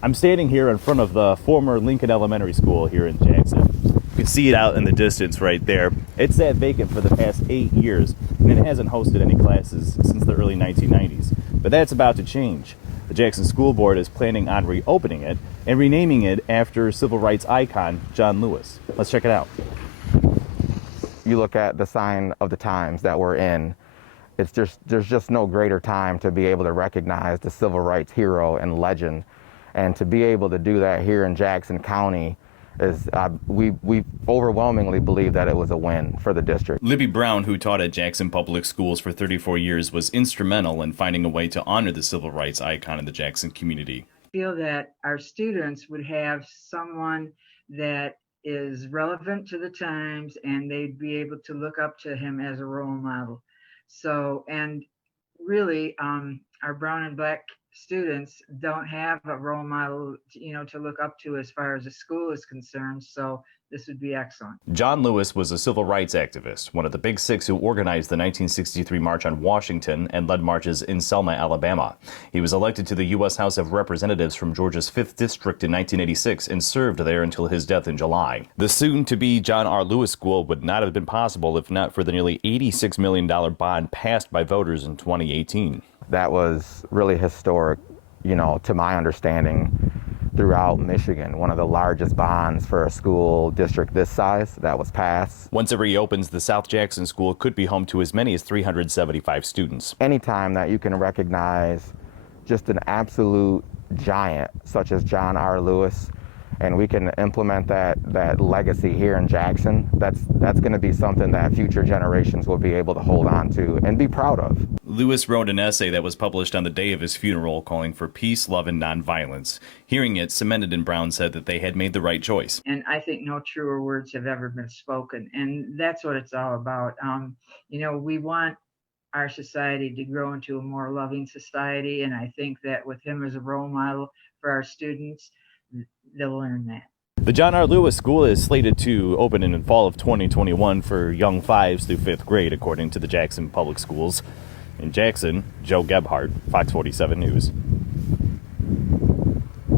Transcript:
I'm standing here in front of the former Lincoln Elementary School here in Jackson. You can see it out in the distance right there. It's sat vacant for the past 8 years, and it hasn't hosted any classes since the early 1990s. But that's about to change. The Jackson School Board is planning on reopening it and renaming it after civil rights icon John Lewis. Let's check it out. You look at the sign of the times that we're in, there's just no greater time to be able to recognize the civil rights hero and legend. And to be able to do that here in Jackson County is, we overwhelmingly believe that it was a win for the district. Libby Brown, who taught at Jackson Public Schools for 34 years, was instrumental in finding a way to honor the civil rights icon in the Jackson community. I feel that our students would have someone that is relevant to the times, and they'd be able to look up to him as a role model. So, and really, our brown and black students don't have a role model, to look up to as far as the school is concerned. So this would be excellent. John Lewis was a civil rights activist, one of the Big Six who organized the 1963 March on Washington and led marches in Selma, Alabama. He was elected to the U.S. House of Representatives from Georgia's 5th District in 1986 and served there until his death in July. The soon-to-be John R. Lewis School would not have been possible if not for the nearly $86 million bond passed by voters in 2018. That was really historic, to my understanding, throughout Michigan, one of the largest bonds for a school district this size that was passed. Once it reopens, the South Jackson School could be home to as many as 375 students. Anytime that you can recognize just an absolute giant such as John R. Lewis, and we can implement that legacy here in Jackson, that's going to be something that future generations will be able to hold on to and be proud of. Lewis wrote an essay that was published on the day of his funeral calling for peace, love, and nonviolence. Hearing it, Cemented and Brown said that they had made the right choice. And I think no truer words have ever been spoken. And that's what it's all about. We want our society to grow into a more loving society. And I think that with him as a role model for our students, they'll learn that. The John R. Lewis School is slated to open in the fall of 2021 for young 5s through 5th grade, according to the Jackson Public Schools. In Jackson, Joe Gebhardt, Fox 47 News.